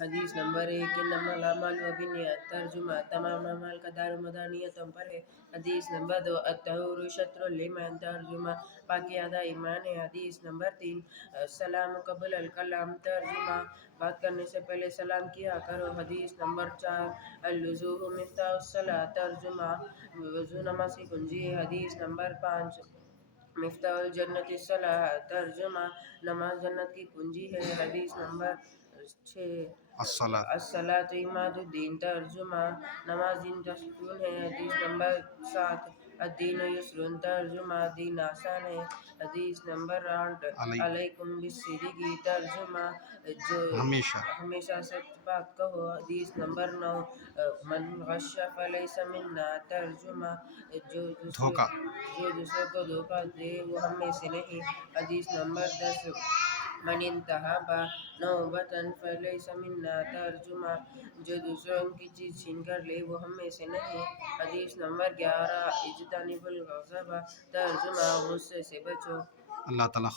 حدیث نمبر 1 انما الاعمال بالنیات ترجمہ تمام اعمال کا دار و مدار نیتوں پر ہے۔ حدیث نمبر 2 الطہور شطر الایمان ترجمہ پاکی آدھا ایمان ہے۔ حدیث نمبر 3 السلام قبل الکلام ترجمہ بات کرنے سے پہلے سلام کیا کرو۔ حدیث نمبر 4 الوضوء مفتاح الصلاۃ ترجمہ وضو نماز کی کنجی ہے۔ حدیث نمبر 5 مفتاح الجنت الصلاۃ ترجمہ نماز جنت کی کنجی ہے۔ حدیث نمبر 6 الصلاۃ عماد الدین ترجمہ نماز دین کا ستون ہے۔ حدیث نمبر 7 الدین یسر ترجمہ دین آسان ہے۔ حدیث نمبر 8 علیکم بالصدق ترجمہ جو ہمیشہ سچ بات کہو۔ حدیث نمبر 9 من غش فلیس منا ترجمہ جو دوسروں کو دھوکہ دے وہ ہم میں سے نہیں۔ حدیث نمبر 10 من انتہب نوبۃ فلیس منا ترجمہ جو دوسروں کی چیز چھین کر لے وہ ہم میں سے نہیں۔ حدیث نمبر 11 اجتنبوا الغضب ترجمہ غصے سے بچو۔ اللہ تعالیٰ